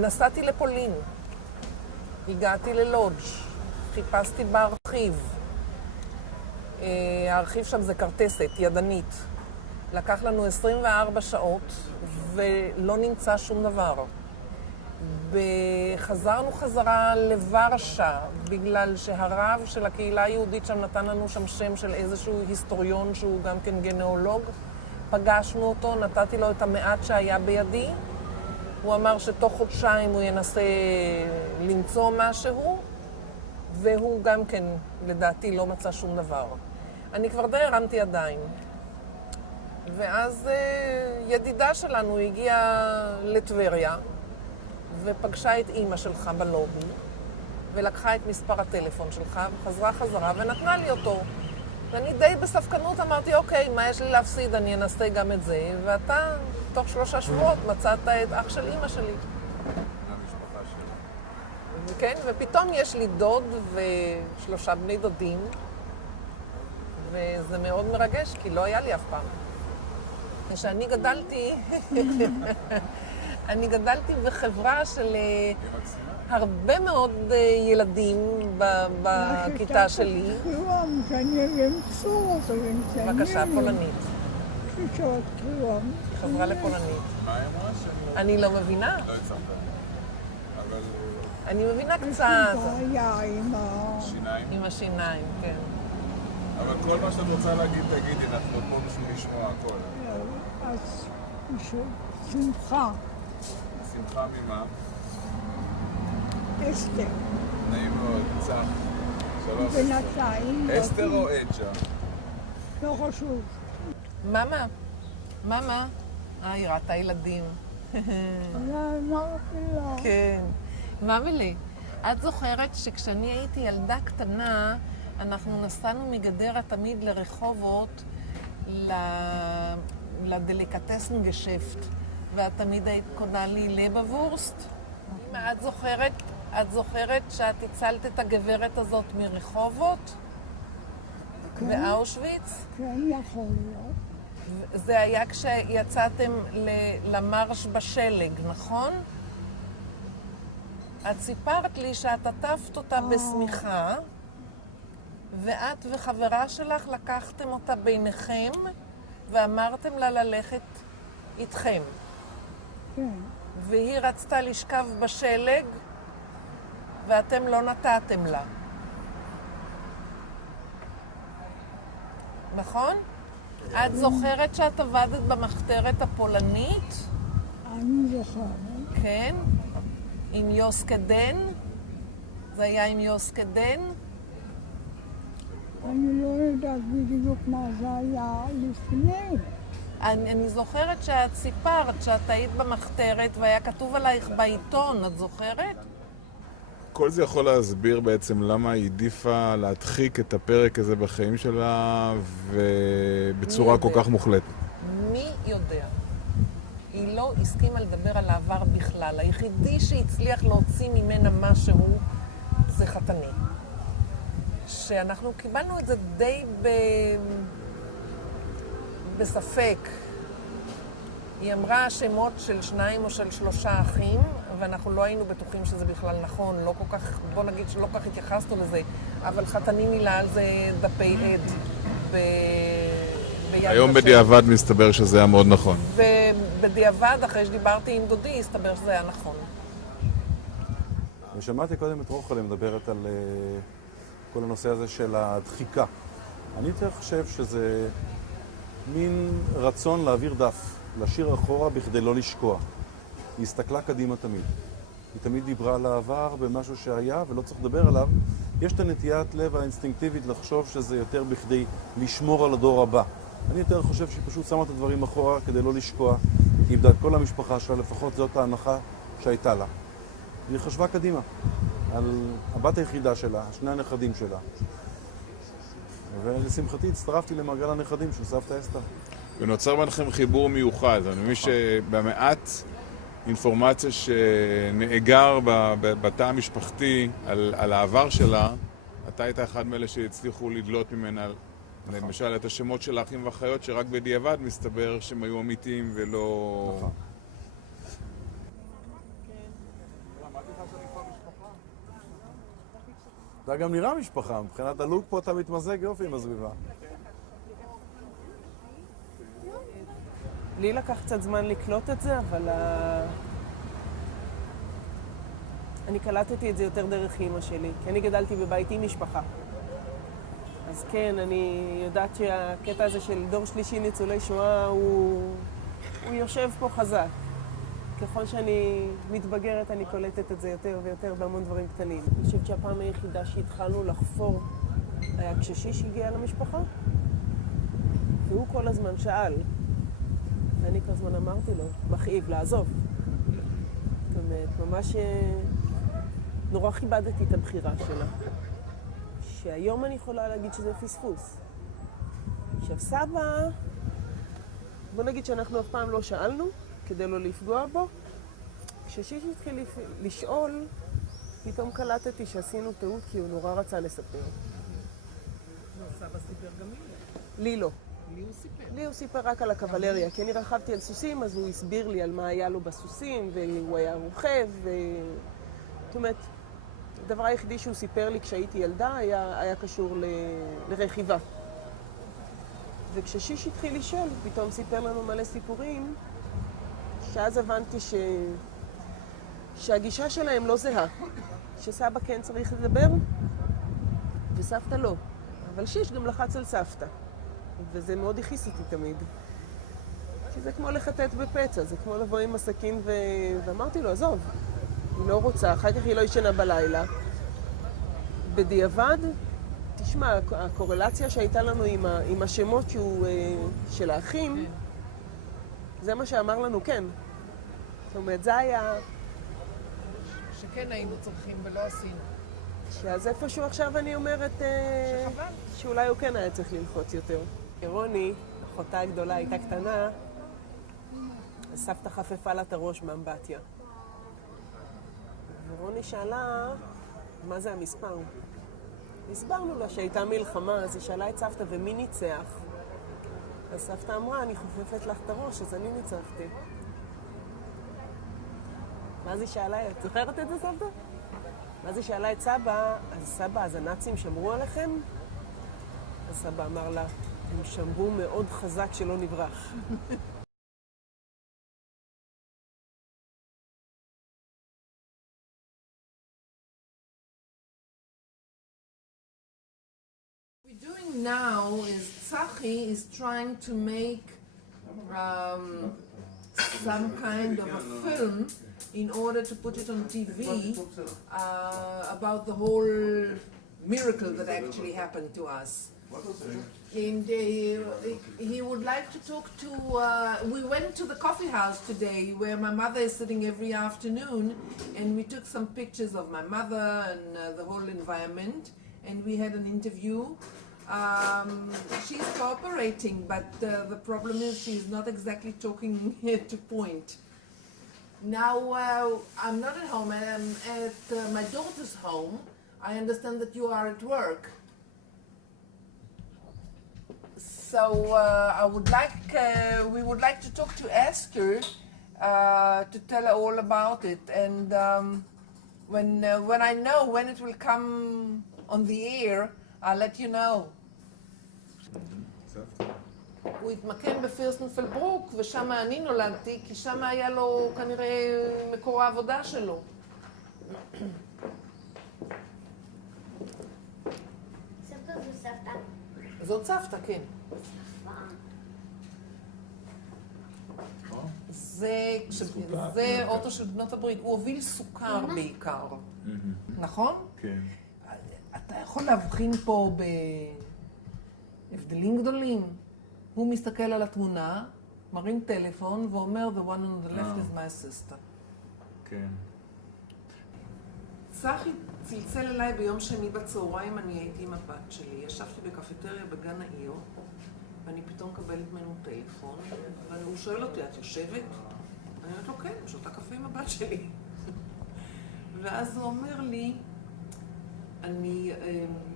נסעתי לפולין, הגעתי ללודג', חיפשתי בארכיב. הארכיב שם זה קרטסת, ידנית. לקח לנו 24 שעות ולא נמצא שום דבר. חזרנו חזרה לוורשה, בגלל שהרב של הקהילה היהודית שם נתן לנו שם שם של איזשהו היסטוריון שהוא גם כן גנאולוג. פגשנו אותו, נתתי לו את המעט שהיה בידי. הוא אמר שתוך חודשיים הוא ינסה למצוא משהו, והוא גם כן, לדעתי, לא מצא שום דבר. אני כבר די הרמתי ידיים. ואז ידידה שלנו הגיעה לטבריה, ופגשה את אמא שלך בלובי, ולקחה את מספר הטלפון שלך, וחזרה חזרה ונתנה לי אותו. ואני די בספקנות אמרתי, אוקיי, מה יש לי להפסיד? אני אנסה גם את זה. ואתה, תוך 3 שבועות, מצאת את אח של אמא שלי. המשפחה שלה. כן, ופתאום יש לי דוד ו3 בני דודים, וזה מאוד מרגש, כי לא היה לי אף פעם. כשאני גדלתי, אני גדלתי בחברה של הרבה מאוד ילדים בכיתה שלי. בבקשה, פולנית. חברה לפולנית. מה היא אמרה? אני לא מבינה. לא הצלחת. אבל... אני מבינה קצת. שיניים? עם השיניים, כן. אבל כל מה שאת רוצה להגיד, תגידי, אנחנו פה בשביל לשמוע הכל. אז שמחה. שמחה ממה? אסתר. נעים מאוד, צח. שלום. בינתיים. אסתר או אג'ה? לא חשוב. מאמה, מאמה. היא ראתה ילדים. אמרתי לה. כן. ממלי, את זוכרת שכשאני הייתי ילדה קטנה, אנחנו נסענו מגדרה תמיד לרחובות לדליקטסן גשפט, ואת תמיד היית קונה לי לבוורסט. את זוכרת שאת הצלת את הגברת הזאת מרחובות? באושוויץ? כן, יכול להיות. זה היה כשיצאתם למרש בשלג, נכון? את סיפרת לי שאת עטפת אותה בשמיכה, ואת וחברה שלך לקחתם אותה ביניכם, ואמרתם לה ללכת איתכם. כן. והיא רצתה לשכב בשלג, ואתם לא נתתם לה. נכון? את זוכרת שאת עבדת במחתרת הפולנית? אני זוכרת. כן? עם יוסקדן? זה היה עם יוסקדן? אני לא יודעת בדיוק מה זה היה לפני. אני זוכרת שאת סיפרת שאת היית במחתרת והיה כתוב עלייך בעיתון, את זוכרת? כל זה יכול להסביר בעצם למה היא העדיפה להדחיק את הפרק הזה בחיים שלה ובצורה כל כך מוחלטת. מי יודע? היא לא הסכימה לדבר על העבר בכלל. היחידי שהצליח להוציא ממנה משהו זה חתני. שאנחנו קיבלנו את זה די בספק. היא אמרה שמות של 2 או של 3 אחים, ואנחנו לא היינו בטוחים שזה בכלל נכון, לא כל כך, בוא נגיד שלא כל כך התייחסנו לזה, אבל חתני מילה על זה דפי עד ביד היום ושם. בדיעבד מסתבר שזה היה מאוד נכון. ובדיעבד, אחרי שדיברתי עם דודי, הסתבר שזה היה נכון. אני שמעתי קודם את רוחלי מדברת על כל הנושא הזה של הדחיקה. אני יותר חושב שזה מין רצון להעביר דף, להשאיר אחורה בכדי לא לשקוע. היא הסתכלה קדימה תמיד. היא תמיד דיברה על העבר במשהו שהיה ולא צריך לדבר עליו. יש את הנטיית לב האינסטינקטיבית לחשוב שזה יותר בכדי לשמור על הדור הבא. אני יותר חושב שהיא פשוט שמה את הדברים אחורה כדי לא לשקוע. היא איבדה את כל המשפחה שלה, לפחות זאת ההנחה שהייתה לה. היא חשבה קדימה על הבת היחידה שלה, 2 הנכדים שלה. ולשמחתי הצטרפתי למעגל הנכדים של סבתא אסתר. ונוצר ביניכם חיבור מיוחד. אני מבין שבמעט אינפורמציה שנאגר בתא המשפחתי על העבר שלה, אתה היית אחד מאלה שהצליחו לדלות ממנה, למשל, את השמות של האחים ואחיות, שרק בדיעבד מסתבר שהם היו אמיתיים ולא... אתה גם נראה משפחה, מבחינת הלוק פה אתה מתמזג יופי עם הסביבה. לי לקח קצת זמן לקלוט את זה, אבל אני קלטתי את זה יותר דרך אמא שלי, כי אני גדלתי בבית עם משפחה. אז כן, אני יודעת שהקטע הזה של דור שלישי ניצולי שואה הוא יושב פה חזק. ככל שאני מתבגרת אני קולטת את זה יותר ויותר בהמון דברים קטנים. אני חושבת שהפעם היחידה שהתחלנו לחפור היה כששיש הגיע למשפחה, והוא כל הזמן שאל. ואני כל הזמן אמרתי לו, מכאיב, לעזוב. זאת אומרת, ממש נורא כיבדתי את הבחירה שלה. שהיום אני יכולה להגיד שזה פספוס. עכשיו סבא, בוא נגיד שאנחנו אף פעם לא שאלנו, כדי לא לפגוע בו. כששיש התחיל לשאול, פתאום קלטתי שעשינו טעות כי הוא נורא רצה לספר. סבא סיפר גם לי לא. לי הוא סיפר. לי הוא סיפר רק על הקבלריה, כי אני רכבתי על סוסים, אז הוא הסביר לי על מה היה לו בסוסים, והוא היה רוכב, זאת אומרת, הדבר היחידי שהוא סיפר לי כשהייתי ילדה היה קשור לרכיבה. וכששיש התחיל לשאול, פתאום סיפר לנו מלא סיפורים, שאז הבנתי שהגישה שלהם לא זהה. שסבא כן צריך לדבר, וסבתא לא. אבל שיש גם לחץ על סבתא. וזה מאוד הכיס אותי תמיד. כי זה כמו לחטט בפצע, זה כמו לבוא עם הסכין ואמרתי לו, עזוב, היא לא רוצה, אחר כך היא לא ישנה בלילה. בדיעבד, תשמע, הקורלציה שהייתה לנו עם השמות של האחים, זה מה שאמר לנו כן. זאת אומרת, זה היה... שכן היינו צריכים ולא עשינו. שאז איפשהו עכשיו אני אומרת... שחבל. שאולי הוא כן היה צריך ללחוץ יותר. רוני, אחותה הגדולה, הייתה קטנה, סבתא חפפה לה את הראש מאמבטיה. ורוני שאלה, מה זה המספר? הסברנו לה שהייתה מלחמה, אז היא שאלה את סבתא, ומי ניצח? אז סבתא אמרה, אני חופפת לך את הראש, אז אני ניצחתי. ואז היא שאלה, את זוכרת את זה, סבתא? ואז היא שאלה את סבא, אז סבא, אז הנאצים שמרו עליכם? אז סבא אמר לה, הם שמרו מאוד חזק שלא נברח. What we're doing now is Tzachi is trying to make some kind of a film in order to put it on TV about the whole miracle that actually happened to us. And he would like to talk to, we went to the coffee house today where my mother is sitting every afternoon, and we took some pictures of my mother and the whole environment, and we had an interview. She's cooperating, but the problem is she's not exactly talking to point. Now, I'm not at home, I'm at my daughter's home. I understand that you are at work. So we would like to talk to Esther to tell her all about it. And when I know when it will come on the air, I'll let you know. הוא התמקם בפירסטנפלברוק, ושם אני נולדתי, כי שם היה לו כנראה מקור העבודה שלו. סבתא זו סבתא. זאת סבתא, כן. זה אוטו של בנות הברית, הוא הוביל סוכר בעיקר, נכון? כן. אתה יכול להבחין פה בהבדלים גדולים. הוא מסתכל על התמונה, מרים טלפון ואומר, the one on the left is my sister. כן. צחי צלצל אליי ביום שני בצהריים, אני הייתי עם הבת שלי, ישבתי בקפטריה בגן העיר, ואני פתאום קבלת ממנו טלפון, והוא שואל אותי, את יושבת? אני אומרת לו, כן, שותה קפה עם הבת שלי. ואז הוא אומר לי, אני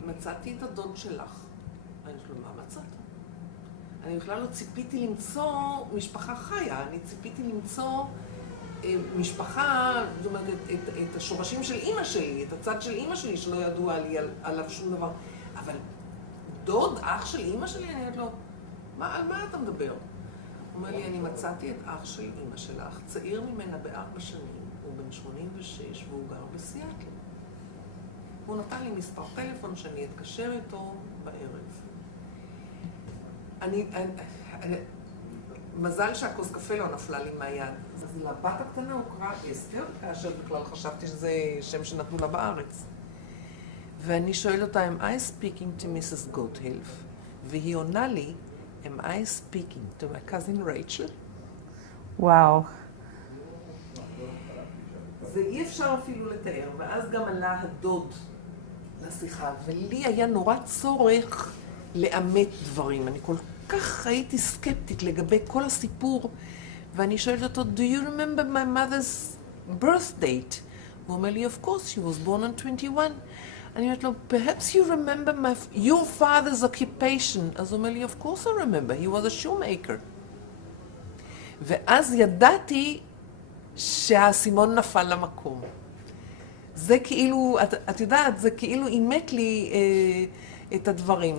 מצאתי את הדוד שלך. אני אומרת לו, מה מצאת? אני בכלל לא ציפיתי למצוא משפחה חיה, אני ציפיתי למצוא משפחה, זאת אומרת, את השורשים של אימא שלי, את הצד של אימא שלי שלא ידוע לי עליו שום דבר. אבל דוד, אח של אימא שלי, אני אומרת לו, על מה אתה מדבר? הוא אומר לי, אני מצאתי את אח של אימא שלך, צעיר ממנה ב4 שנים, הוא בן 86 והוא גר בסיאטל. הוא נתן לי מספר טלפון שאני אתקשר איתו בערב. מזל שהכוס קפה לא נפלה לי מהיד. אז לבת הקטנה הוא קרא אסתר, כאשר בכלל חשבתי שזה שם שנתנו לה בארץ. ואני שואלת אותה, am I speaking to Mrs. Goathill? והיא עונה לי, am I speaking to my cousin Rachel? וואו. זה אי אפשר אפילו לתאר, ואז גם עלה הדוד לשיחה, ולי היה נורא צורך לאמת דברים. אני כל כך הייתי סקפטית לגבי כל הסיפור, ואני שואלת אותו, do you remember my mother's birth date? הוא אומר לי, of course, she was born on 21. אני אומרת לו, perhaps you remember your father's occupation. אז הוא אומר לי, of course I remember, he was a shoemaker. ואז ידעתי שהאסימון נפל למקום. זה כאילו, את יודעת, זה כאילו אימת לי את הדברים.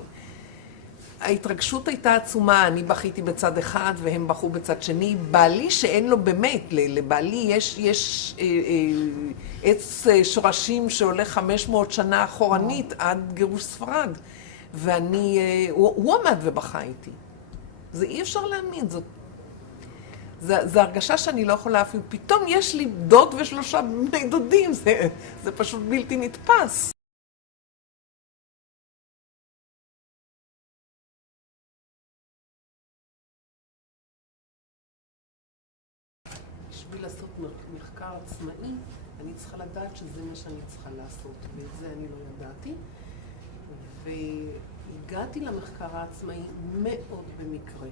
ההתרגשות הייתה עצומה, אני בכיתי בצד אחד והם בכו בצד שני. בעלי שאין לו באמת, לבעלי יש עץ שורשים שהולך 500 שנה אחורנית עד גירוש ספרד. הוא עמד ובכה איתי. זה אי אפשר להאמין, זה הרגשה שאני לא יכולה אפילו. פתאום יש לי דוד ו3 בני דודים, זה פשוט בלתי נתפס. בשביל לעשות מחקר עצמאי, אני צריכה לדעת שזה מה שאני צריכה לעשות, ואת זה אני לא ידעתי. והגעתי למחקר העצמאי מאוד במקרה.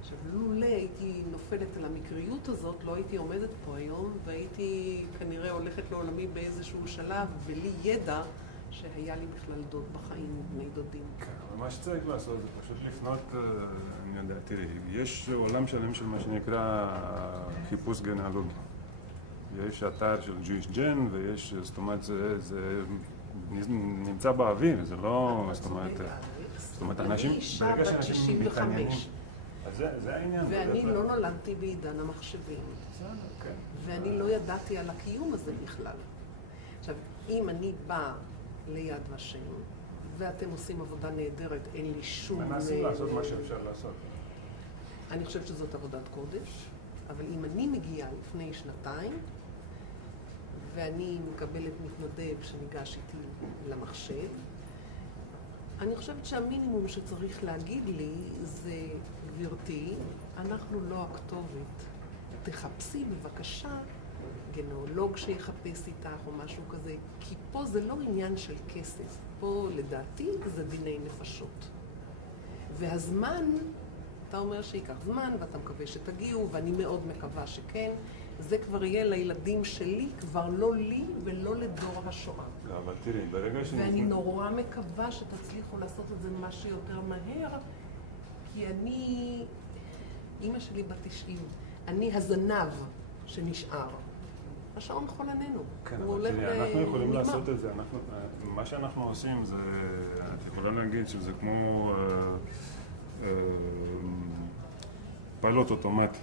עכשיו, לולא הייתי נופלת על המקריות הזאת, לא הייתי עומדת פה היום, והייתי כנראה הולכת לעולמי באיזשהו שלב, בלי ידע שהיה לי בכלל דוד בחיים ובני דודים. כן, אבל מה שצריך לעשות זה פשוט לפנות, אני יודע, תראי, יש עולם שלם של מה שנקרא חיפוש גנאלוגי. יש אתר של Jewish Gen, ויש, זאת אומרת, זה נמצא באוויר, זה לא, זאת אומרת, אנשים, אני אישה בת 65. אז זה העניין. ואני לא נולדתי בעידן המחשבים. ואני לא ידעתי על הקיום הזה בכלל. עכשיו, אם אני באה ליד ושם, ואתם עושים עבודה נהדרת, אין לי שום... מנסים לעשות מה שאפשר לעשות. אני חושבת שזאת עבודת קודש, אבל אם אני מגיעה לפני 2 ואני מקבלת מתנדב שניגש איתי למחשב, אני חושבת שהמינימום שצריך להגיד לי זה, גברתי, אנחנו לא הכתובת. תחפשי בבקשה גנאולוג שיחפש איתך או משהו כזה, כי פה זה לא עניין של כסף. פה לדעתי זה דיני נפשות. והזמן, אתה אומר שיקח זמן ואתה מקווה שתגיעו, ואני מאוד מקווה שכן. זה כבר יהיה לילדים שלי, כבר לא לי ולא לדור השואה. לא, אבל תראי, ברגע ואני נורא מקווה שתצליחו לעשות את זה מה שיותר מהר, כי אני, אמא שלי בת 90, אני הזנב שנשאר. השעון חולננו. כן, אבל תראי, אנחנו יכולים לעשות את זה. מה שאנחנו עושים זה, את יכולה להגיד שזה כמו פיילוט אוטומטי.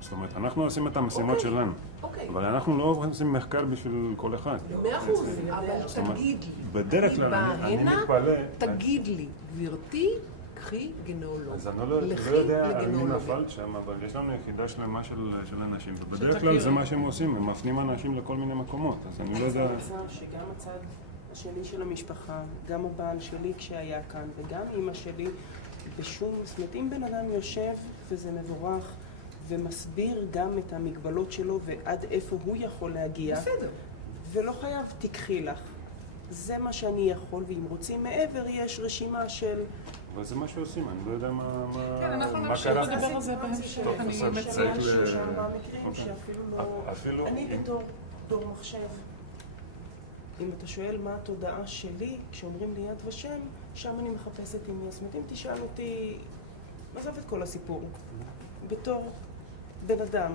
זאת אומרת, אנחנו עושים את המשימות שלנו, אבל אנחנו לא עושים מחקר בשביל כל אחד. 100%, אבל תגיד לי, בדרך כלל אני מתפלא... תגיד לי, גברתי, קחי גנאולוג. אז אני לא יודע על מי נפלת שם, אבל יש לנו יחידה שלמה של אנשים, ובדרך כלל זה מה שהם עושים, הם מפנים אנשים לכל מיני מקומות, אז אני לא יודע... זה מצב שגם הצד השני של המשפחה, גם הבעל שלי כשהיה כאן, וגם אמא שלי, בשום... זאת אומרת, אם בן אדם יושב וזה מבורך, ומסביר גם את המגבלות שלו ועד איפה הוא יכול להגיע. בסדר. ולא חייב, תקחי לך. זה מה שאני יכול, ואם רוצים מעבר, יש רשימה של... אבל זה מה שעושים, אני לא יודע מה כן, אנחנו מה נמשיך קרה. לדבר על זה בהמשך. טוב, אני בסדר, מציעה צריך יש כמה מקרים שאפילו לא... אפילו... אני בתור מחשב. אם אתה שואל מה התודעה שלי, כשאומרים לי יד ושם, שם אני מחפשת עם מי. זאת אומרת, אם תשאל אותי, עזוב את כל הסיפור. בתור בן אדם,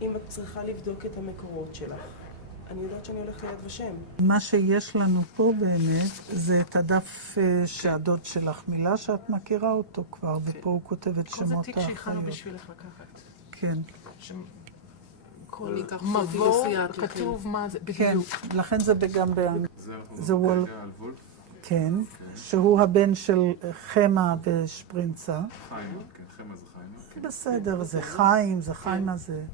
אם את צריכה לבדוק את המקורות שלך, אני יודעת שאני הולכת ליד ושם. מה שיש לנו פה באמת, זה את הדף שהדוד שלך מילה, שאת מכירה אותו כבר, ופה הוא כותב את שמות זה תיק שהכנו האחיות. בשבילך לקחת. כן. כל ניקח מבוא אותי לסיאטל, כתוב מה זה, כן, בדיוק. לכן זה גם באנגלית. זה וולף. על וולף? כן, שהוא הבן של חמה ושפרינצה. חיים, כן, חמה זה חיים. בסדר, זה חיים, זה חיימה, זה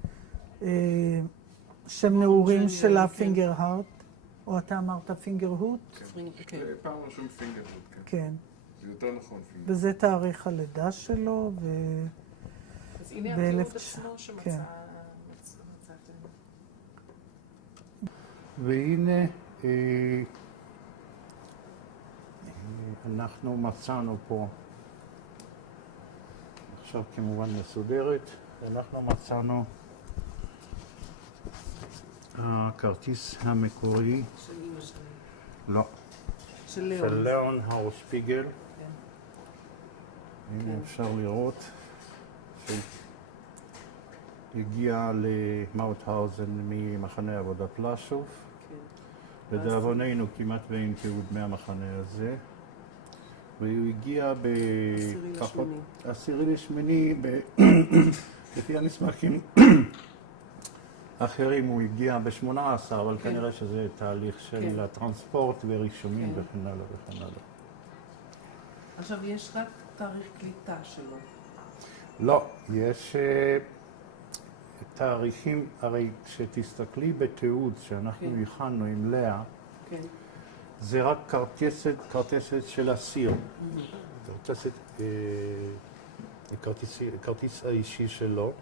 שם נעורים שלה פינגרהארט, או אתה אמרת פינגרהוט? פעם רשום פינגרהוט, כן. כן. זה יותר נכון פינגרהוט. וזה תאריך הלידה שלו, אז הנה באלף התיעוד עצמו כן. שמצאתם. והנה אנחנו מצאנו פה, עכשיו כמובן מסודרת, אנחנו מצאנו הכרטיס המקורי, של אמא שלי. לא, של ליאון. של ליאון האוספיגל. הנה אפשר לראות שהגיע למאוטהאוזן ממחנה עבודה פלאשוף. לדאבוננו כמעט ואין תיעוד מהמחנה הזה. והוא הגיע בפחות... 10/8, לפי המסמכים אחרים הוא הגיע ב-18, אבל כנראה שזה תהליך של הטרנספורט ורישומים וכן הלאה וכן הלאה. עכשיו, יש רק תאריך קליטה שלו. לא, יש תאריכים, הרי כשתסתכלי בתיעוד שאנחנו הכנו עם לאה, זה רק כרטסת של אסיר. כרטיס האישי שלו,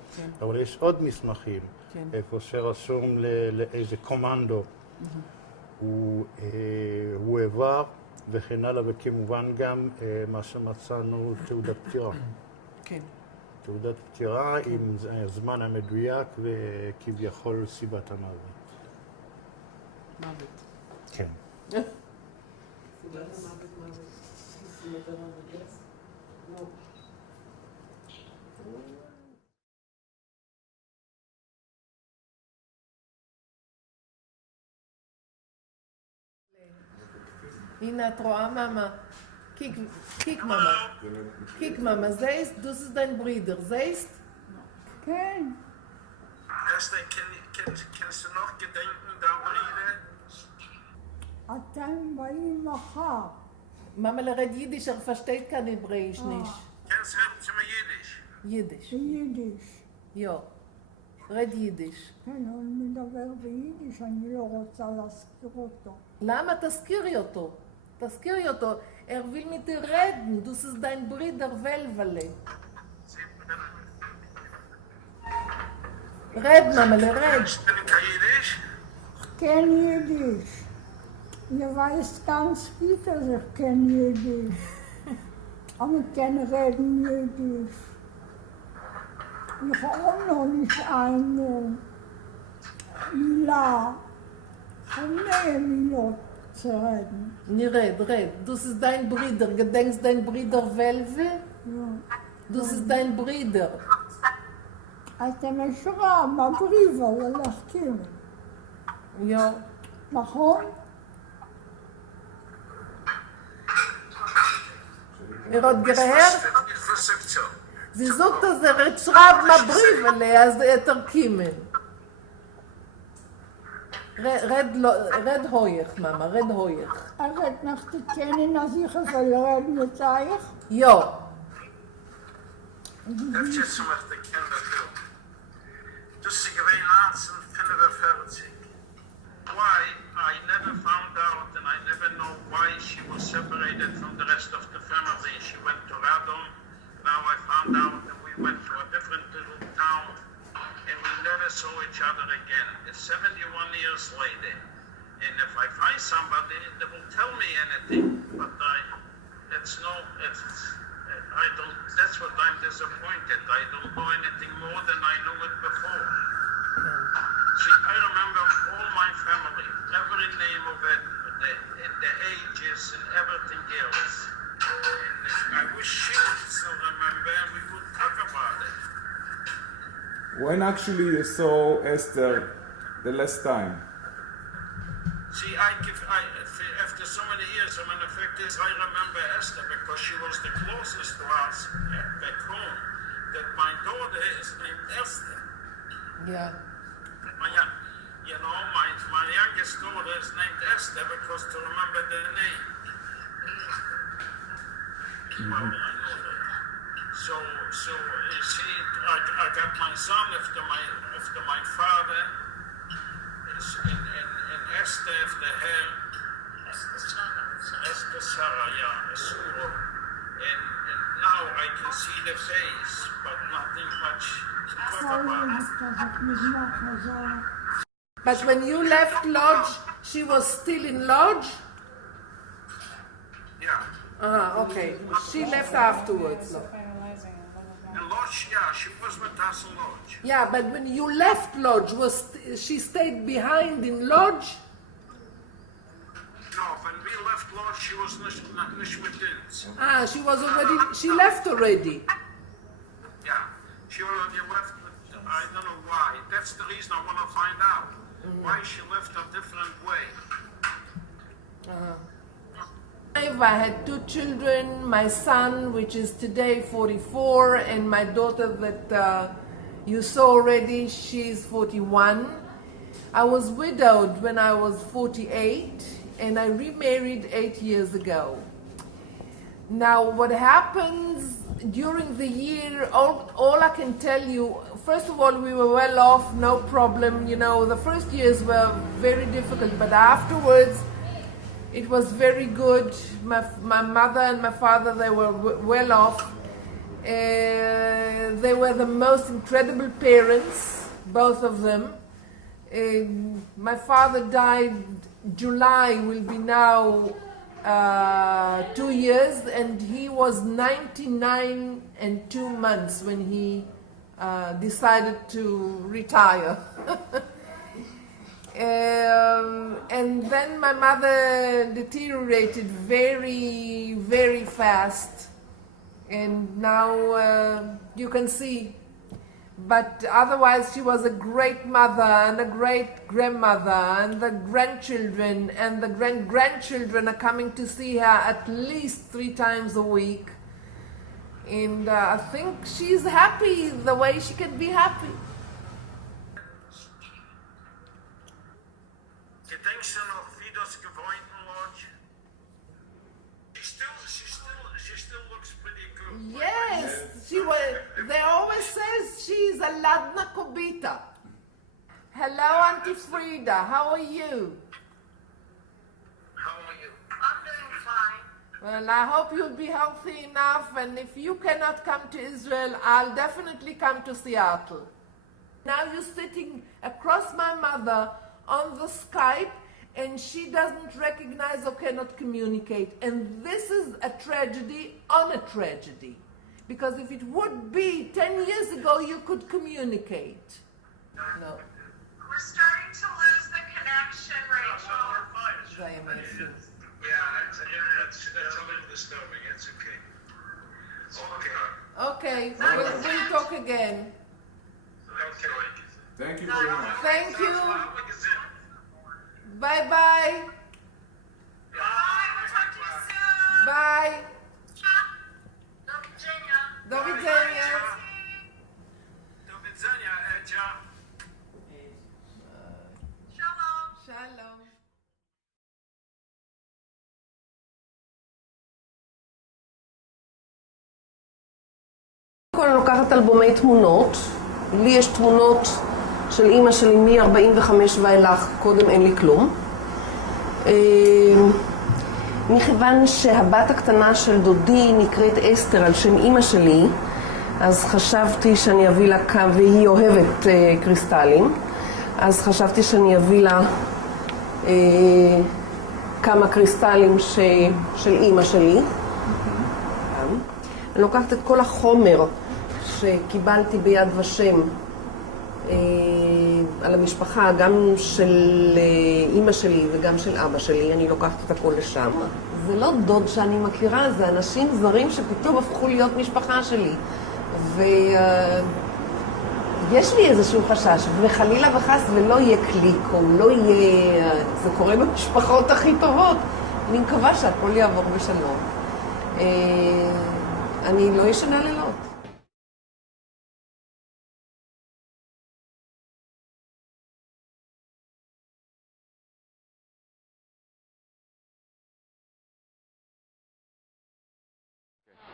אבל יש עוד מסמכים, איפה שרשום לאיזה קומנדו הוא העבר וכן הלאה, וכמובן גם מה שמצאנו תעודת פטירה. כן. תעודת פטירה עם הזמן המדויק וכביכול סיבת המוות. מוות. כן. סיבת המוות. סיבת המוות. לא. הנה, את רואה, מאמה? Kick, Mama. Kick, Mama. Das ist dein Bruder. Siehst? כן. Esther, kannst du noch gedenken, der Bruder? אתם באים מחר. Mama, red Jiddisch, versteht kein Hebräisch nicht. Kannst du reden zu mir Jiddisch? Jiddisch. ביידיש. Ja. red Jiddisch. כן, הוא מדבר ביידיש, אני לא רוצה להזכיר אותו. למה? תזכירי אותו. תזכירי אותו. will mit dir reden. Das ist dein Bruder Welwale. רד, Mama, red. Kannst du kein Jiddisch? כן יידיש. Ihr weißt ganz gut, dass ich kein Jiddisch. Aber ich kann reden Jiddisch. Ich habe auch noch nicht eine Milah. Und mehr Milah zu reden. רד. Das ist dein Bruder. Gedenkst dein Bruder Welwe? Ja. Das ist dein Bruder. אתם משרה, מבריבה ללכתים. Ja. נכון? Er hat gehört, Ich versuche so. sie sucht, dass schreibt mal Briefe, also kommen. רד הויך, Mama, red hoich. ארד נחתתני נזיך ולרד מצייך. Ja. Darf ich jetzt zum Beispiel kennen, du? Du sie gewähnt 1945. Why? I never found out and I never know why she was separated from the rest of the family. She went to Radom. Now I found out that we went to a different little town and we never saw each other again. It's 71 years later. And if I find somebody that will tell me anything, but that's what I'm disappointed. I don't know anything more than I knew it before. See, I remember all my family, every name of it, the ages and everything else. And I wish she would still remember and we would talk about it. When actually you saw Esther the last time? See, after so many years, I mean, the fact is, I remember Esther because she was the closest to us back home. That my daughter is named Esther. Yeah. You know, my youngest daughter is named Esther because to remember the name. Well, I know that. So you see, I got my son after my father. And Esther after her. Esther Sarah, yeah, Asura. And now I can see the face, but nothing much to talk about. But when you left Lodge, she was still in Lodge? Yeah. Okay. She left afterwards. No. In Lodge, yeah, she was with us in Lodge. Yeah, but when you left Lodge, she stayed behind in Lodge? No, when we left Lodge, she was nicht mit uns. She was already, she left already. Yeah, she already left, I don't know why. That's the reason I want to find out. Why she left a different way. I had 2 children, my son, which is today 44, and my daughter that you saw already, she's 41. I was widowed when I was 48, and I remarried 8 years ago. Now, what happens during the year, all I can tell you, first of all, we were well off, no problem. You know, the first years were very difficult, but afterwards, it was very good. My mother and my father, they were well off. They were the most incredible parents, both of them. My father died, July will be now 2 years, and he was 99 and 2 months when he decided to retire. And then my mother deteriorated very, very fast, and now you can see. But otherwise, she was a great mother and a great grandmother, and the grandchildren and the grandchildren are coming to see her at least 3 times a week. And I think she's happy the way she can be happy. Gedenkst du noch, wie das gewohnt in Lodge? She still looks pretty good. Yes, they always says she's a ladna kobita. Hello, Auntie Frida, how are you? How are you? I'm doing fine. Well, I hope you'll be healthy enough, and if you cannot come to Israel, I'll definitely come to Seattle. Now you're sitting across my mother on the Skype, and she doesn't recognize or cannot communicate. And this is a tragedy on a tragedy. Because if it would be 10 years ago, you could communicate. No. We're starting to lose the connection, Rachel. Very amazing. Yeah, that's a little disturbing. It's okay. Okay, we'll talk again. Okay. Thank you very much. Thank you. Bye-bye. Bye. We'll talk to you soon. Bye. Do widzenia. Do widzenia. Do widzenia, Edzia. Shalom. Shalom. אני לוקחת אלבומי תמונות. לי יש תמונות של אימא שלי מ-45 ואילך, קודם אין לי כלום. מכיוון שהבת הקטנה של דודי נקראת אסתר על שם אימא שלי, אז חשבתי שאני אביא לה כמה, והיא אוהבת קריסטלים, אז חשבתי שאני אביא לה כמה קריסטלים של אימא שלי. אני לוקחת את כל החומר שקיבלתי ביד ושם על המשפחה, גם של אימא שלי וגם של אבא שלי, אני לוקחת את הכל לשם. זה לא דוד שאני מכירה, זה אנשים זרים שפתאום הפכו להיות משפחה שלי. יש לי איזשהו חשש, וחלילה וחס ולא יהיה קליק, או לא יהיה... זה קורה במשפחות הכי טובות. אני מקווה שהכל יעבור בשלום. אני לא ישנה לילות.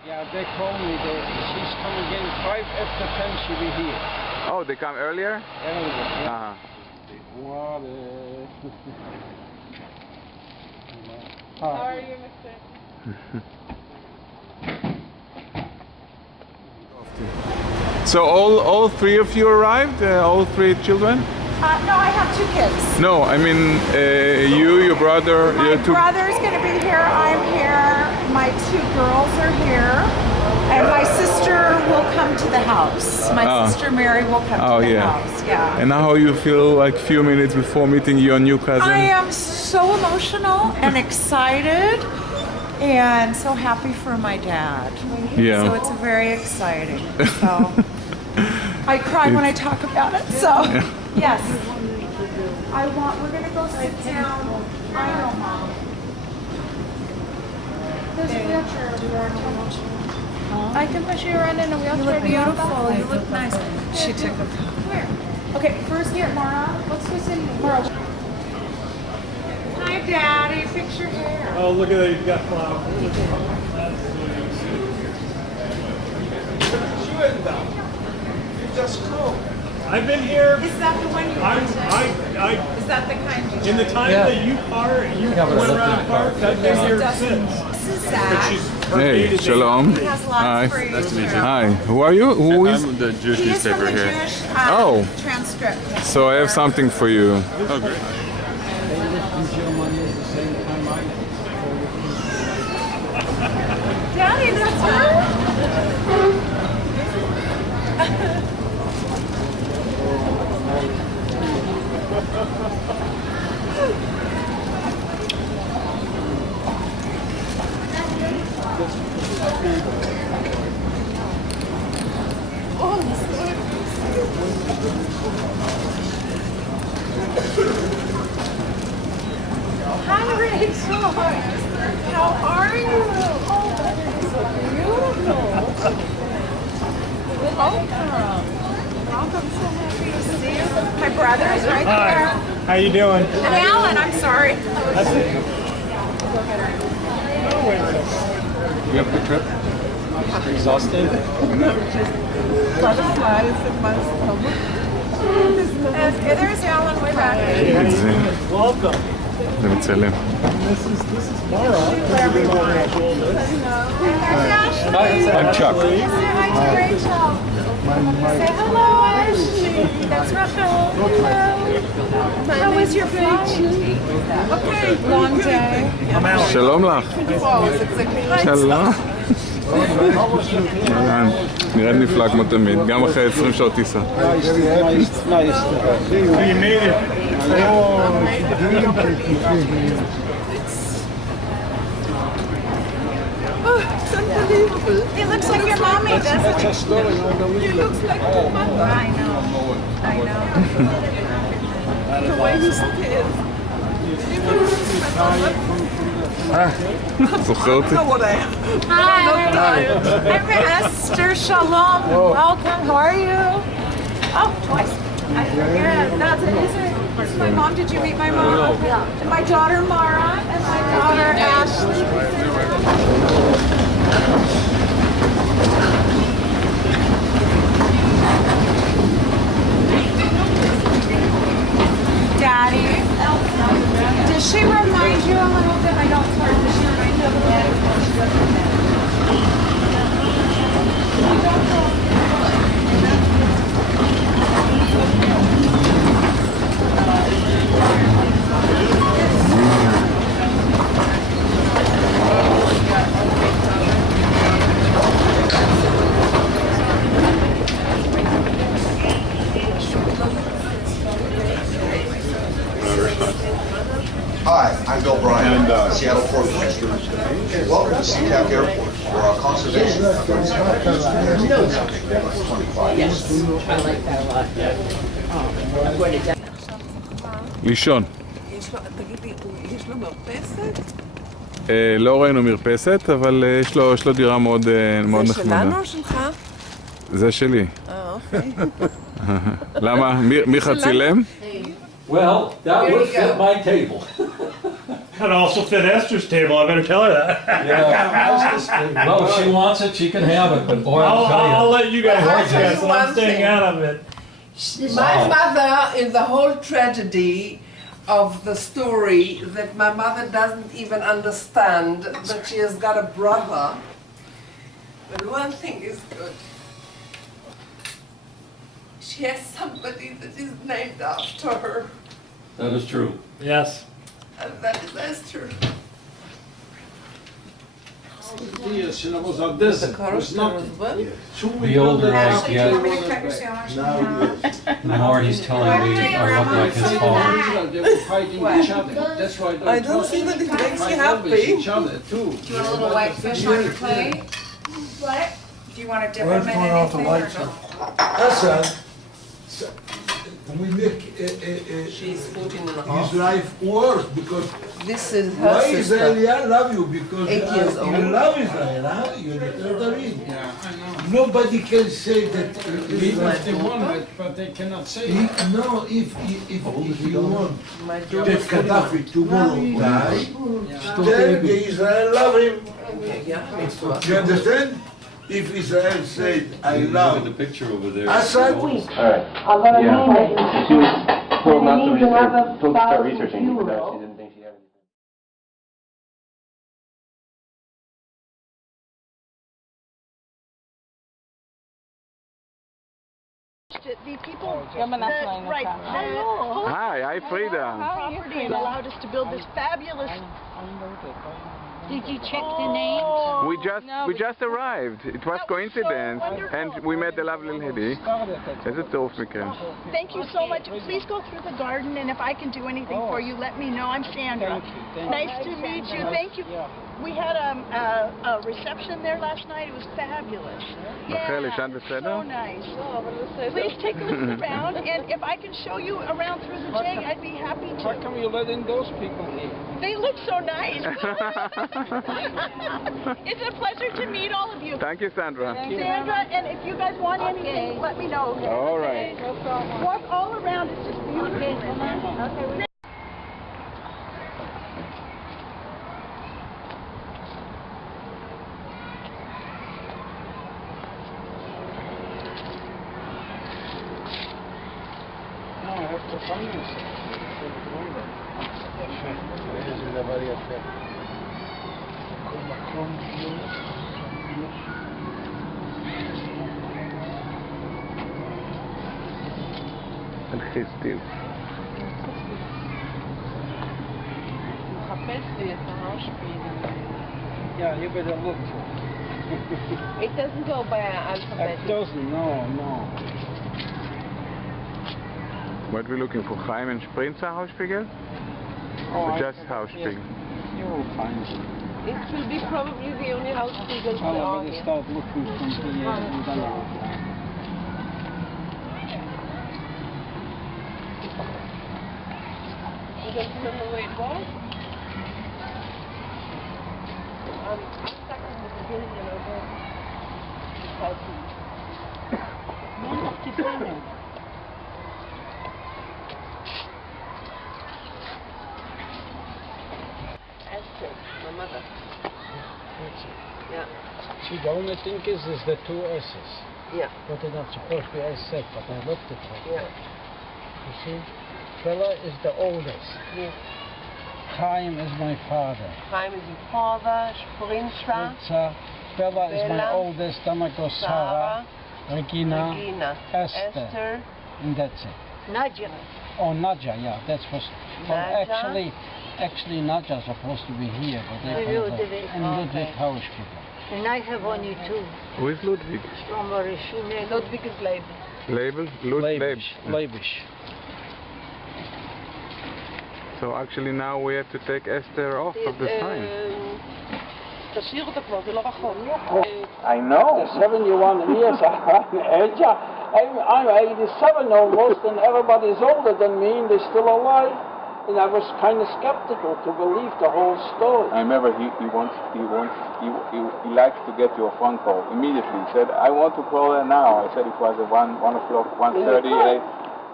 Yeah, they called me that she's coming in 5 after 10, she'll be here. Oh, they come earlier? Earlier, yeah. Uh-huh. How are you, Mr.? So all three of you arrived? All three children? No, I have 2 kids. No, I mean you, your brother, My your two... brother's going to be here. I'm here. My 2 girls are here. And my sister will come to the house. My sister Mary will come to the house. Yeah. And how you feel like few minutes before meeting your new cousin? I am so emotional and excited and so happy for my dad. Yeah. So it's very exciting. So I cry when I talk about it. So yes. We're going to go sit down. I know, Mom. There's a wheelchair over there. I can push you around in a wheelchair. You look beautiful. You look nice. She took a photo. Where? Okay, first here, Mara. Let's go sit in. Mara. Hi, Daddy. Fix your hair. Oh, look at that. You've got flowers. You just called. I've been here. Is that the one you wanted? Is that the kind you In the time that you went around the park, I've been here since. This is Zach. Hey, shalom. He has lots for you. Nice to meet you. Hi, who are you? Who is? I'm the Jewish He is from newspaper the here. Jewish Oh. transcript. So I have something for you. Oh, great. Daddy, that's her? Hi, Rachel. How are you? Oh, that is so beautiful. Welcome. Welcome. So happy to see you. My brother is right there. How you doing? And Alan, I'm sorry. You have a good trip? Exhausted? Butterflies in my stomach. There's Alan way back. Welcome. זה מצלם. This is Mara. I'm Chuck. Say hi to Rachel. Say hello, Ashley. That's Rachel. Hello. How was your flight? Okay, long day. שלום לך. שלום. נראית נפלא כמו תמיד, גם אחרי 20 שעות טיסה. Oh, it's unbelievable. He looks like your mommy, doesn't he? He looks like your mom. I know. I know. The way he stays. זוכר אותי? Hi. I'm Esther. Shalom. Welcome. How are you? Oh, twice. That's amazing. This is my mom. Did you meet my mom? Yeah. And my daughter Mara and my daughter Ashley. Daddy. Does she remind you a little bit? I don't start. Does she remind you of a little bit? She doesn't know. You don't know. Hi, I'm Bill Bryan, Seattle Port Master. Welcome to SeaTac Airport. for our conservation efforts. Yes, I like that a lot. I'm going to לישון. תגיד לי, יש לו מרפסת? לא ראינו מרפסת, אבל יש לו דירה מאוד נחמדה. זה שלנו או שלך? זה שלי. אוקיי. למה? מיכה צילם? Well, that would fit my table. Could also fit Esther's table. I better tell her that. Yeah. Well, if she wants it, she can have it. But boy, I'll let you guys discuss it. I'm staying out of it. My mother, in the whole tragedy of the story, that my mother doesn't even understand that she has got a brother. But one thing is good. She has somebody that is named after her, that is true. Yes. and that is Esther. The older I get, the more he's telling me I look like his father. I don't think that it makes you happy. Do you want a little whitefish on your plate? What? Do you want to dip them in anything or no? We make She's 14 and a half. his life worse because This is her why sister. Israel love you? Because 8 years you old. love Israel, huh? You nobody can say that. They want it, but they cannot say it. No, if you want that Gaddafi tomorrow die, tell the Israel love him. You understand? If Israel said, I love Look at the picture over there. Assad, Alright. I'm gonna need it. She was told not to I need to have research, told to start €1,000. researching because she didn't think she had anything. The people that, right, Hi, Frida. property allowed us to build this fabulous. Did you check the names? We just arrived. It was coincidence, and we met the lovely lady. איזה צירוף מקרים. Thank you so much. Please go through the garden, and if I can do anything for you, let me know. I'm Sandra. Nice to meet you. Thank you. We had a reception there last night. It was fabulous. רחל, ישן בסדר? So nice. Please take a look around, and if I can show you around through the jag, I'd be happy to. How come you let in those people here? They look so nice. It's a pleasure to meet all of you. Thank you, Sandra. Sandra, and if you guys want anything, let me know. Okay? All right. No problem. Walk all around. It's just beautiful. Okay. No, I have to finance it. איזה דבר יפה. כל מקום תלכי סטיב. מחפש לי את ההאושפיגל. Yeah, you better look for it. It doesn't go by alphabet. It doesn't, no. What are we looking for? Chaim and Sprinzer Hauspiegel? Or just Hauspiegel? You will find it. It will be probably the only Hauspiegel Well, we I'm are going to here. start looking from here and then I'll find it. You don't remember where it was? I'm stuck in the beginning and I don't decide to. Esther, my mother. That's it. Yeah. See, the only thing is the two S's. Yeah. But they're not supposed to be S-set, but I looked at it. Yeah. You see, Fella is the oldest. Yes. Chaim is my father. Chaim is your father, Sprinza, Bella is my Bella, oldest, then I go Sarah, Regina, Esther, and that's it. Nadja. Oh, Nadja, yeah, that's supposed well, Nadja. actually Nadja's supposed to be here, but they Maybe couldn't Ludwig. and Ludwig Hauspiegel. And I have only two. Who is Ludwig? From Rishine. Ludwig is label. Label? Leibish. So actually now we have to take Esther off of the sign. תשאיר אותה כבר, זה לא רחוק. I know. The 71 years age. I'm 87 almost, and everybody's older than me, and they're still alive. And I was kind of skeptical to believe the whole story. I remember he liked to get your phone call immediately. He said, I want to call her now. I said it was at 1 o'clock, 1:30.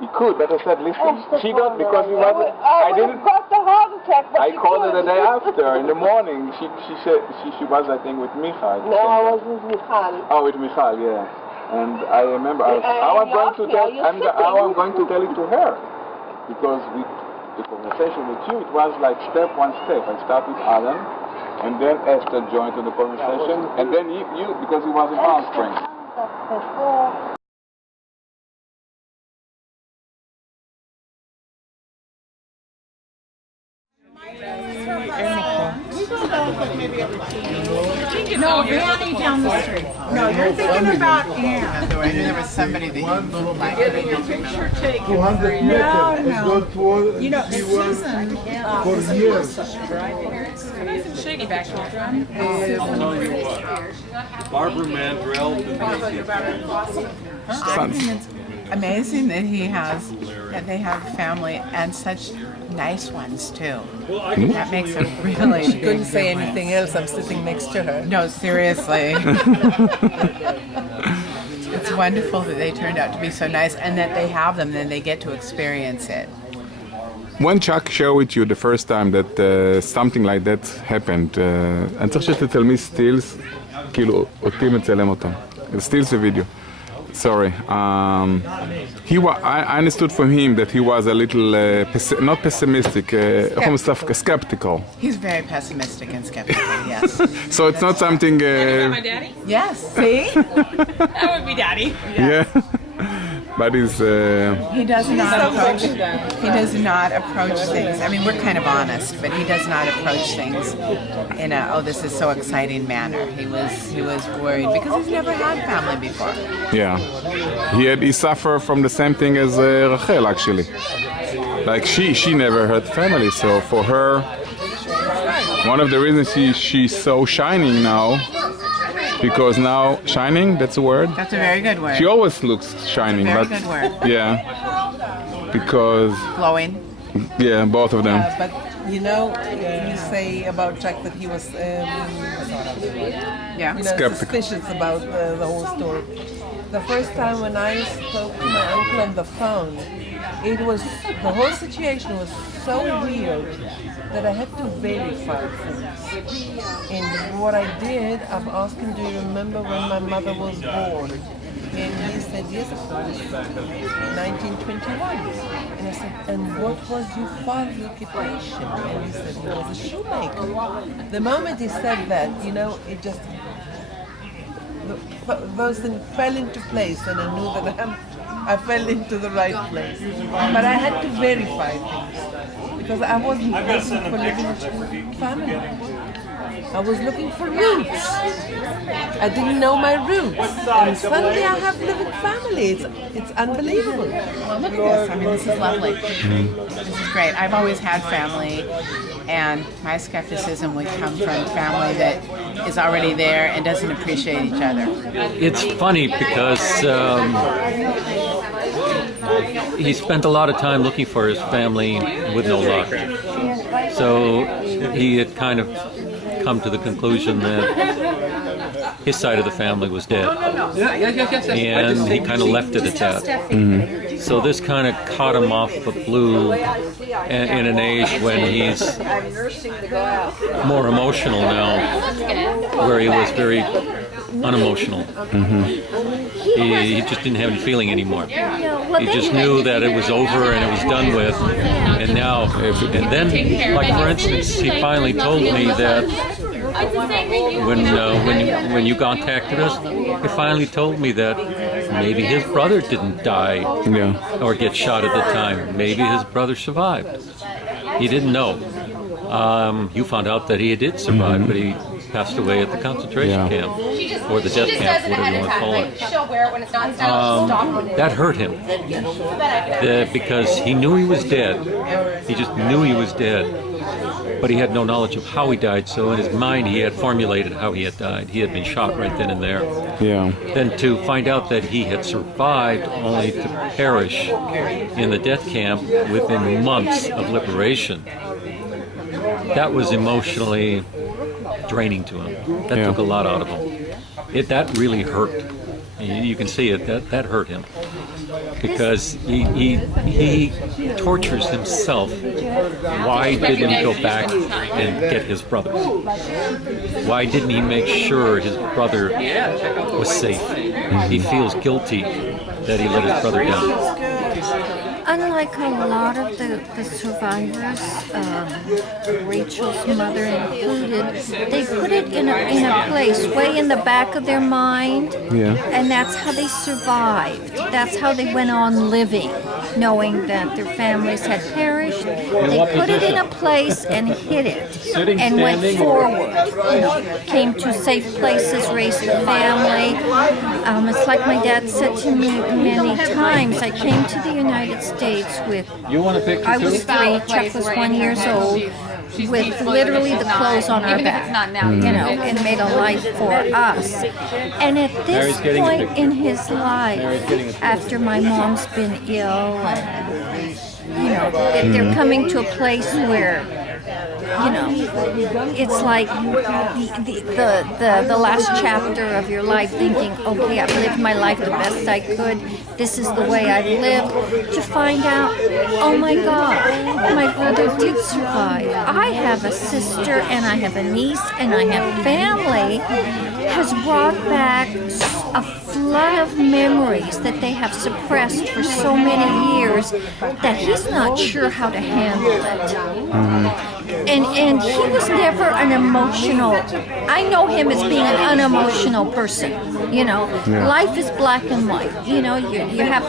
He could, but I said, listen, she got, because he wasn't, I didn't, got the heart attack, but I called her the day after, in the morning. She said, she was, I think, with Michal. No, I was with Michal. Oh, with Michal, yeah. And I remember, how I'm going to tell it to her. Because the conversation with you, it was like one step. I start with Alan, and then Esther joined to the conversation, and then you because he was in Palm Springs. No, Vanny down the street. No, you're thinking about Ann. I knew there was somebody that you looked like. Getting a picture taken. 200 meters. It's not toward. You know, Susan. For years. Shady back Barbara Mandrell. It's amazing that they have family and such nice ones too. That makes it really. She couldn't say anything else. I'm sitting next to her. No, seriously. It's wonderful that they turned out to be so nice and that they have them and they get to experience it. When Chuck shared with you the first time that something like that happened, אני צריך שתצלמי סטילס, כאילו אותי מצלם אותם. סטילס ווידאו. Sorry. I understood from him that he was a little, not pessimistic, skeptical. He's very pessimistic and skeptical, yes. So it's not something... My daddy? Yes, see? That would be daddy. Yeah. But he's... He does not approach things. I mean, we're kind of honest, but he does not approach things in a, oh, this is so exciting manner. He was worried because he's never had family before. Yeah. He suffered from the same thing as Rachel, actually. Like she never had family, so for her, one of the reasons she's so shining now, because now, shining, that's a word? That's a very good word. She always looks shining. Very good word. Yeah. Because... Glowing. Yeah, both of them. But, you know, you say about Jack that he was suspicious about the whole story. The first time when I spoke to my uncle on the phone, the whole situation was so weird that I had to verify things. And what I did, I've asked him, do you remember when my mother was born? And he said, yes, of course, 1921. And I said, and what was your father's occupation? And he said, he was a shoemaker. The moment he said that, you know, it just, those things fell into place, and I knew that I fell into the right place. But I had to verify things, because I wasn't looking for living family. I was looking for roots. I didn't know my roots. And suddenly I have living family. It's unbelievable. Well, look at this. I mean, this is lovely. This is great. I've always had family, and my skepticism would come from family that is already there and doesn't appreciate each other. It's funny because he spent a lot of time looking for his family with no luck. So he had kind of come to the conclusion that his side of the family was dead. And he kind of left it at that. Mm-hmm. So this kind of caught him off the blue in an age when he's more emotional now, where he was very unemotional. Mm-hmm. He just didn't have any feeling anymore. He just knew that it was over and it was done with. And now, and then, like for instance, he finally told me that when you contacted us, he finally told me that maybe his brother didn't die or get shot at the time. Maybe his brother survived. He didn't know. You found out that he did survive, but he passed away at the concentration camp, or the death camp, whatever you want to call it. That hurt him, because he knew he was dead. He just knew he was dead, but he had no knowledge of how he died. So in his mind, he had formulated how he had died. He had been shot right then and there. Yeah. Then to find out that he had survived only to perish in the death camp within months of liberation, that was emotionally draining to him. That took a lot out of him. That really hurt. You can see it. That hurt him because he tortures himself. Why didn't he go back and get his brother? Why didn't he make sure his brother was safe? He feels guilty that he let his brother down. Unlike a lot of the survivors, Rachel's mother included, they put it in a place way in the back of their mind, and that's how they survived. That's how they went on living, knowing that their families had perished. They put it in a place and hid it, and went forward. Came to safe places, raised a family. It's like my dad said to me many times. I came to the United States with, I was 3, Chuck was 1 year old, with literally the clothes on our back, and made a life for us. And at this point in his life, after my mom's been ill, and they're coming to a place where, it's like the last chapter of your life, thinking, okay, I've lived my life the best I could. This is the way I've lived. To find out, oh my God, my brother did survive. I have a sister and I have a niece and I have family, has brought back a flood of memories that they have suppressed for so many years that he's not sure how to handle it. And he was never an emotional, I know him as being an unemotional person, Life is black and white, you have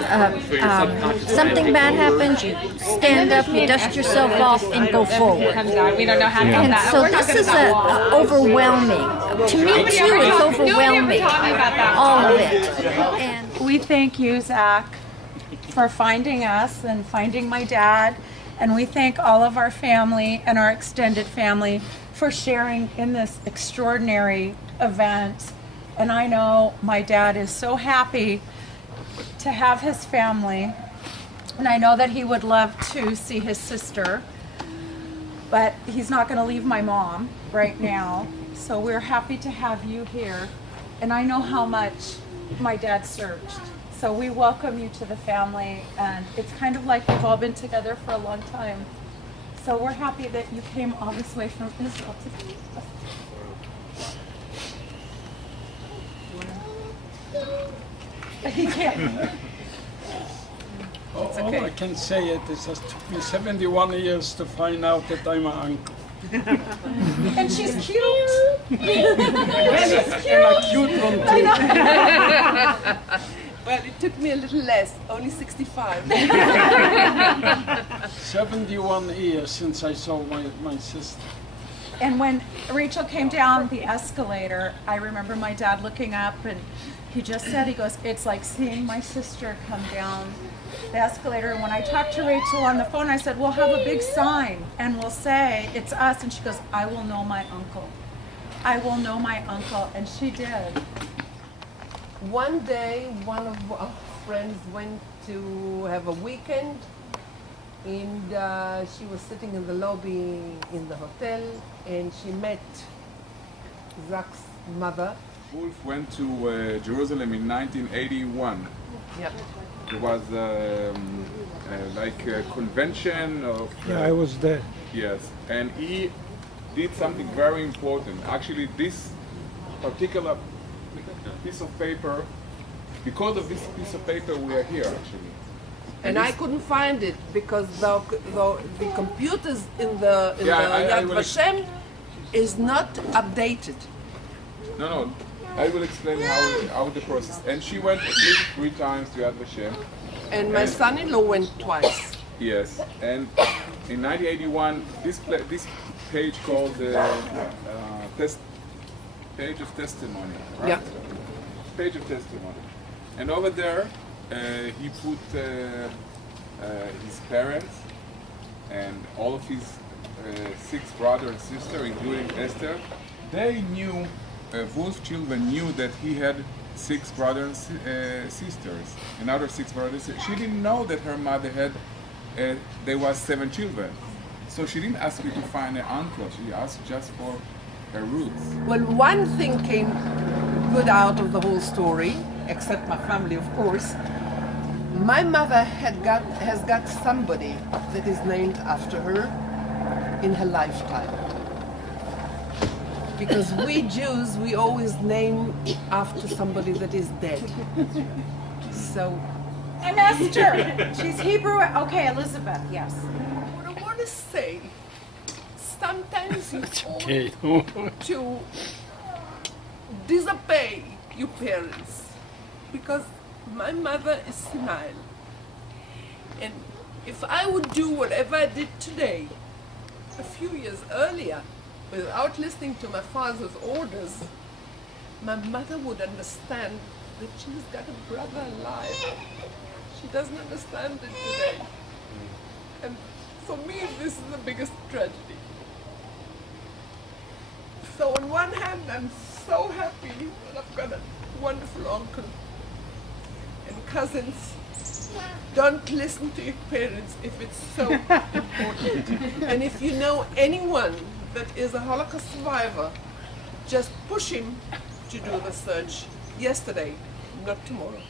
something bad happens, you stand up, you dust yourself off and go forward. We don't know how to do that. So this is overwhelming. To me too, it's overwhelming, all of it. And we thank you, Zach, for finding us and finding my dad. And we thank all of our family and our extended family for sharing in this extraordinary event. And I know my dad is so happy to have his family. And I know that he would love to see his sister. But he's not going to leave my mom right now. So we're happy to have you here. And I know how much my dad searched. So we welcome you to the family, and it's kind of like we've all been together for a long time. So we're happy that you came all this way from Israel to be with us. He can't. All I can say it has took me 71 years to find out that I'm an uncle. And she's cute. And a cute one too. Well, it took me a little less, only 65. 71 years since I saw my sister. And when Rachel came down the escalator, I remember my dad looking up and he just said, he goes, it's like seeing my sister come down the escalator. And when I talked to Rachel on the phone, I said, we'll have a big sign and we'll say, it's us. And she goes, I will know my uncle. I will know my uncle. And she did. One day, one of our friends went to have a weekend, and she was sitting in the lobby in the hotel, and she met Zach's mother. Wolf went to Jerusalem in 1981. Yep. It was like a convention of... Yeah, I was there. Yes, and he did something very important. Actually, this particular piece of paper, because of this piece of paper we are here actually. And I couldn't find it because the computers in the Yad Vashem is not updated. No, I will explain how the process. And she went at least 3 times to Yad Vashem. And my son-in-law went twice. Yes, and in 1981, this page called the page of testimony. Right? Yeah. Page of testimony. And over there, he put his parents and all of his 6 brothers and sisters, including Esther. They knew, Wolf's children knew that he had 6 brothers and sisters, another 6 brothers. She didn't know that her mother had, there was 7 children. So she didn't ask me to find an uncle, she asked just for her roots. Well, one thing came good out of the whole story, except my family, of course. My mother has got somebody that is named after her in her lifetime. Because we Jews, we always name after somebody that is dead. So. And Esther, she's Hebrew. Okay, Elizabeth, yes. What I want to say, sometimes you ought to disobey your parents, because my mother is senile, and if I would do whatever I did today, a few years earlier, without listening to my father's orders, my mother would understand that she's got a brother alive. She doesn't understand it today. And for me, this is the biggest tragedy. So on one hand, I'm so happy that I've got a wonderful uncle and cousins. Don't listen to your parents if it's so important. And if you know anyone that is a Holocaust survivor, just push him to do the search yesterday, not tomorrow.